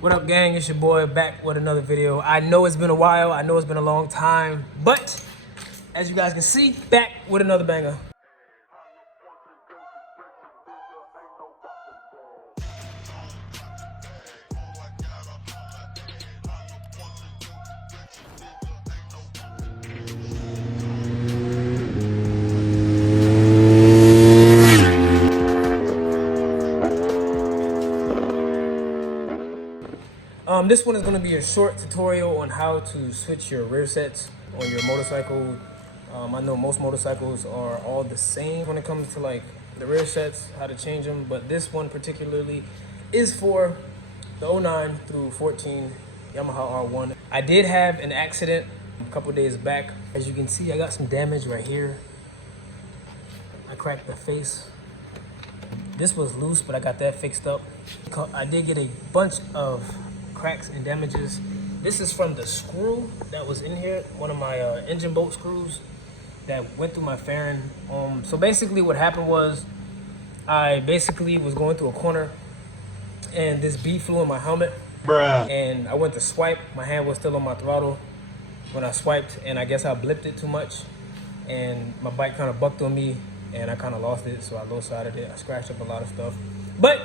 What up, gang? It's your boy back with another video. I know it's been a while, I know it's been a long time, but as you guys can see, back with another banger. This one is going to be a short tutorial on how to switch your rear sets on your motorcycle. I know most motorcycles are all the same when it comes to like the rear sets, how to change them, but this one particularly is for the 09 through 14 Yamaha R1. I did have an accident a couple days back. As you can see, I got some damage right here. I cracked the face. This was loose, but I got that fixed up. I did get a bunch of cracks and damages. This is from the screw that was in here, one of my engine bolt screws that went through my fairing. So basically what happened was I basically was going through a corner and this bee flew in my helmet. Bruh. And I went to swipe. My hand was still on my throttle when I swiped, and I guess I blipped it too much and my bike kind of bucked on me and I kind of lost it, so I low-sided it. I scratched up a lot of stuff, but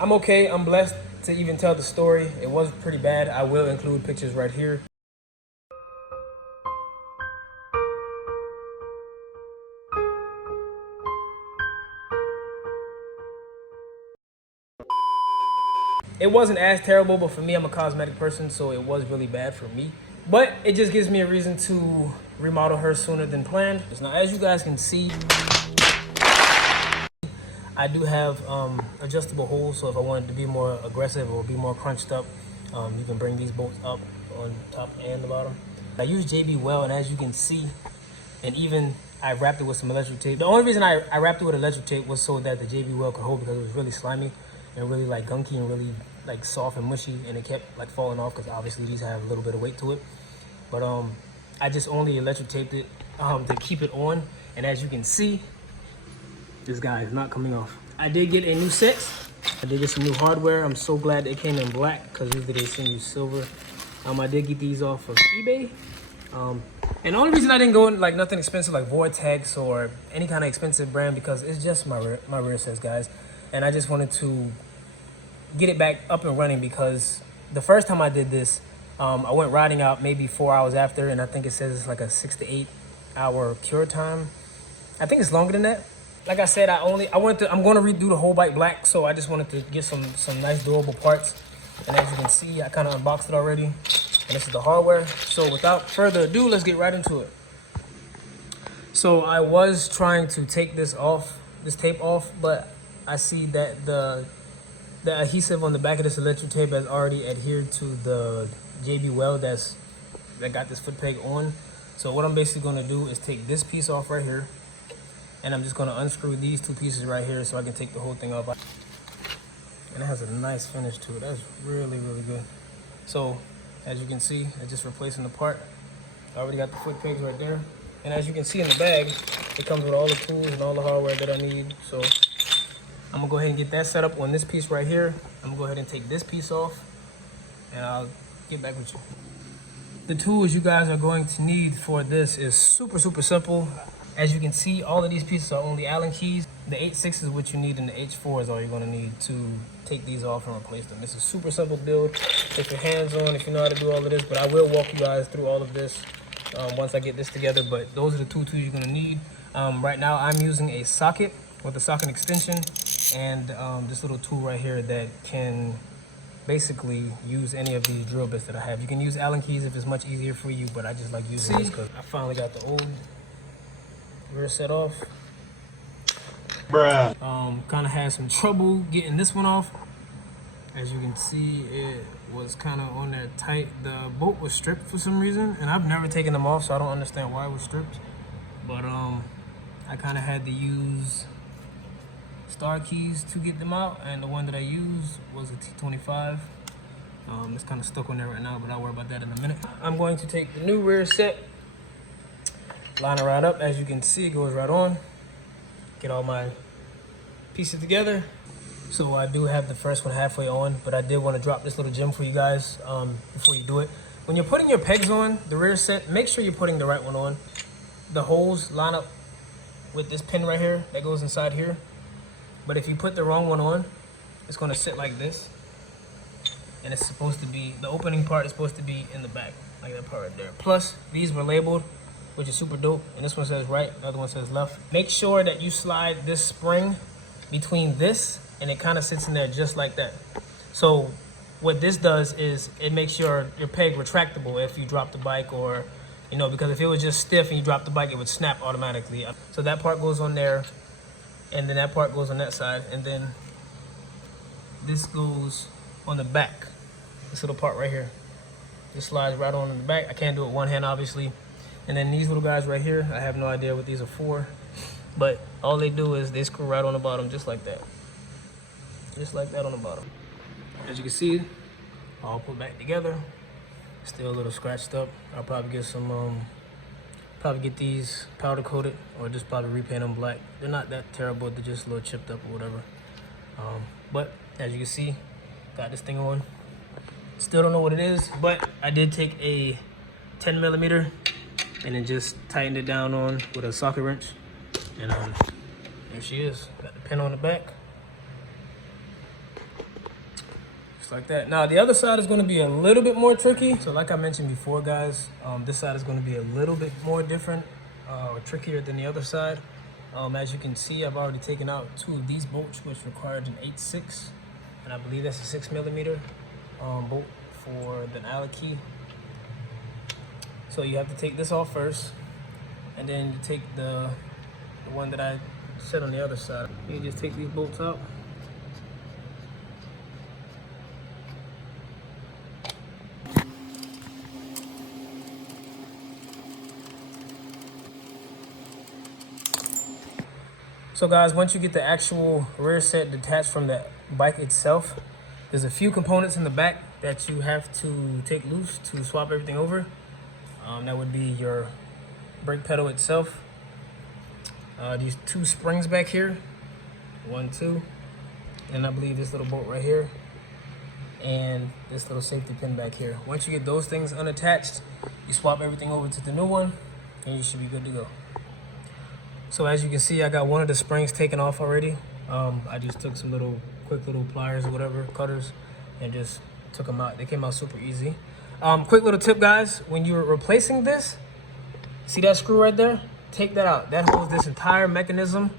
I'm okay. I'm blessed to even tell the story. It was pretty bad. I will include pictures right here. It wasn't as terrible, but for me, I'm a cosmetic person, so it was really bad for me. But it just gives me a reason to remodel her sooner than planned. Now, as you guys can see, I do have adjustable holes, so if I wanted to be more aggressive or be more crunched up, you can bring these bolts up on top and the bottom. I use JB Well, and as you can see, and even I wrapped it with some electric tape. The only reason I wrapped it with electric tape was so that the JB Well could hold, because it was really slimy and really like gunky and really like soft and mushy, and it kept like falling off because obviously these have a little bit of weight to it. But I just only electric taped it to keep it on, and as you can see, this guy is not coming off. I did get a new set. I did get some new hardware. I'm so glad they came in black, because usually they send you silver. I did get these off of eBay. And the only reason I didn't go in like nothing expensive like Vortex or any kind of expensive brand, because it's just my rear sets, guys. And I just wanted to get it back up and running, because the first time I did this, I went riding out maybe 4 hours after, and I think it says it's like a 6 to 8 hour cure time. I think it's longer than that. Like I said, I'm going to redo the whole bike black, so I just wanted to get some nice durable parts. And as you can see, I kind of unboxed it already, and this is the hardware. So without further ado, let's get right into it. So I was trying to take this tape off, but I see that the adhesive on the back of this electric tape has already adhered to the JB Well that got this foot peg on. So what I'm basically going to do is take this piece off right here, and I'm just going to unscrew these two pieces right here so I can take the whole thing off. And it has a nice finish to it. That's really, really good. So as you can see, it's just replacing the part. I already got the foot pegs right there. And as you can see in the bag, it comes with all the tools and all the hardware that I need. So I'm going to go ahead and get that set up on this piece right here. I'm going to go ahead and take this piece off, and I'll get back with you. The tools you guys are going to need for this is super, super simple. As you can see, all of these pieces are only Allen keys. The H6 is what you need, and the H4 is all you're going to need to take these off and replace them. This is super simple build. Take your hands on if you know how to do all of this, but I will walk you guys through all of this once I get this together. But those are the two tools you're going to need. Right now, I'm using a socket with a socket extension and this little tool right here that can basically use any of these drill bits that I have. You can use Allen keys if it's much easier for you, but I just like using this because I finally got the old rear set off. Bruh. Kind of had some trouble getting this one off. As you can see, it was kind of on there tight. The bolt was stripped for some reason, and I've never taken them off, so I don't understand why it was stripped. But I kind of had to use star keys to get them out, and the one that I used was a T25. It's kind of stuck on there right now, but I'll worry about that in a minute. I'm going to take the new rear set, line it right up. As you can see, it goes right on. Get all my pieces together. So I do have the first one halfway on, but I did want to drop this little gem for you guys before you do it. When you're putting your pegs on the rear set, make sure you're putting the right one on. The holes line up with this pin right here that goes inside here. But if you put the wrong one on, it's going to sit like this. And it's supposed to be, the opening part is supposed to be in the back, like that part right there. Plus, these were labeled, which is super dope. And this one says right, the other one says left. Make sure that you slide this spring between this, and it kind of sits in there just like that. So what this does is it makes your peg retractable if you drop the bike, or, you know, because if it was just stiff and you drop the bike, it would snap automatically. So that part goes on there, and then that part goes on that side, and then this goes on the back. This little part right here. This slides right on in the back. I can't do it one hand, obviously. And then these little guys right here, I have no idea what these are for, but all they do is they screw right on the bottom, just like that. Just like that on the bottom. As you can see, all put back together. Still a little scratched up. I'll probably get some, probably get these powder coated, or just probably repaint them black. They're not that terrible, they're just a little chipped up or whatever. But as you can see, got this thing on. Still don't know what it is, but I did take a 10 millimeter and then just tightened it down on with a socket wrench. And there she is. Got the pin on the back. Just like that. Now the other side is going to be a little bit more tricky. So like I mentioned before, guys, this side is going to be a little bit more different or trickier than the other side. As you can see, I've already taken out 2 of these bolts, which required an 8.6, and I believe that's a 6 millimeter bolt for the Allen key. So you have to take this off first, and then you take the one that I set on the other side. You just take these bolts out. So guys, once you get the actual rear set detached from the bike itself, there's a few components in the back that you have to take loose to swap everything over. That would be your brake pedal itself. These 2 springs back here, 1, 2, and I believe this little bolt right here, and this little safety pin back here. Once you get those things unattached, you swap everything over to the new one, and you should be good to go. So as you can see, I got one of the springs taken off already. I just took some quick little pliers or whatever, cutters, and just took them out. They came out super easy. Quick little tip, guys, when you're replacing this, see that screw right there? Take that out. That holds this entire mechanism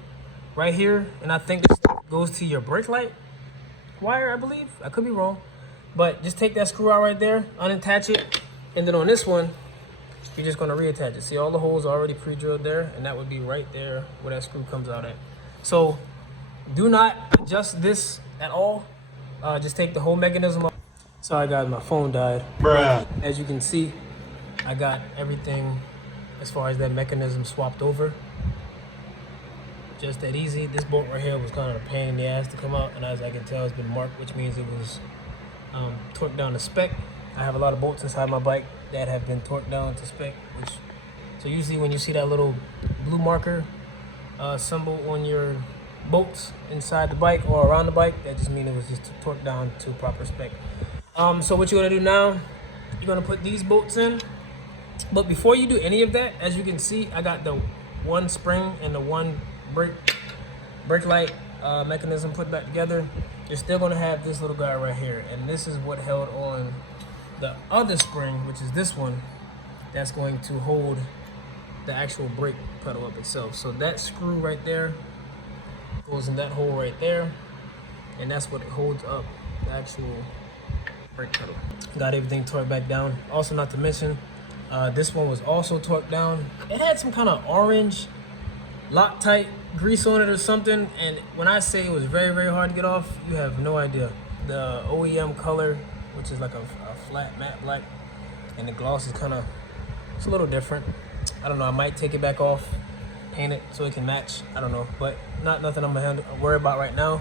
right here, and I think this goes to your brake light wire, I believe. I could be wrong, but just take that screw out right there, unattach it, and then on this one, you're just gonna reattach it. See, all the holes are already pre-drilled there, and that would be right there where that screw comes out at. So do not adjust this at all. Just take the whole mechanism off. Sorry guys, my phone died. Bruh. As you can see, I got everything as far as that mechanism swapped over. Just that easy. This bolt right here was kind of a pain in the ass to come out, and as I can tell, it's been marked, which means it was torqued down to spec. I have a lot of bolts inside my bike that have been torqued down to spec, so usually when you see that little blue marker symbol on your bolts inside the bike or around the bike, that just means it was just torqued down to proper spec. So what you're gonna do now, you're gonna put these bolts in, but before you do any of that, as you can see, I got the 1 spring and the 1 brake light mechanism put back together. You're still gonna have this little guy right here, and this is what held on the other spring, which is this one, that's going to hold the actual brake pedal up itself. So that screw right there goes in that hole right there, and that's what holds up the actual brake pedal. Got everything torqued back down. Also, not to mention, this one was also torqued down. It had some kind of orange Loctite grease on it or something, and when I say it was very, very hard to get off, you have no idea. The OEM color, which is like a flat matte black, and the gloss is it's a little different. I don't know, I might take it back off, paint it so it can match. I don't know, but nothing I'm gonna worry about right now.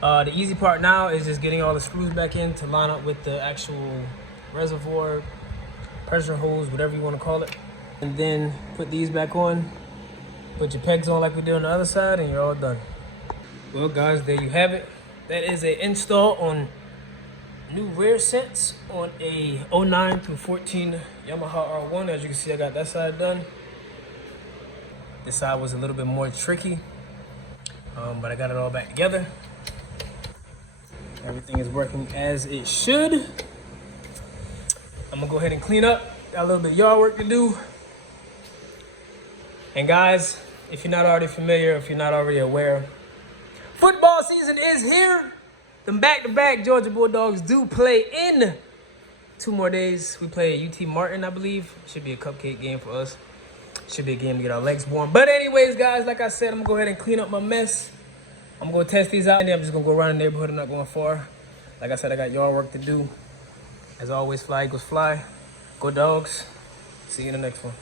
The easy part now is just getting all the screws back in to line up with the actual reservoir, pressure hose, whatever you want to call it, and then put these back on, put your pegs on like we did on the other side, and you're all done. Well guys, there you have it. That is a install on new rear sets on a 09 through 14 Yamaha R1. As you can see, I got that side done. This side was a little bit more tricky, but I got it all back together. Everything is working as it should. I'm gonna go ahead and clean up. Got a little bit of yard work to do. And guys, if you're not already familiar, if you're not already aware, football season is here. The back-to-back Georgia Bulldogs do play in 2 more days. We play at UT Martin, I believe. Should be a cupcake game for us. Should be a game to get our legs warm. But anyways, guys, like I said, I'm gonna go ahead and clean up my mess. I'm gonna test these out. I'm just gonna go around the neighborhood. I'm not going far. Like I said, I got yard work to do. As always, fly equals fly. Go Dogs. See you in the next one.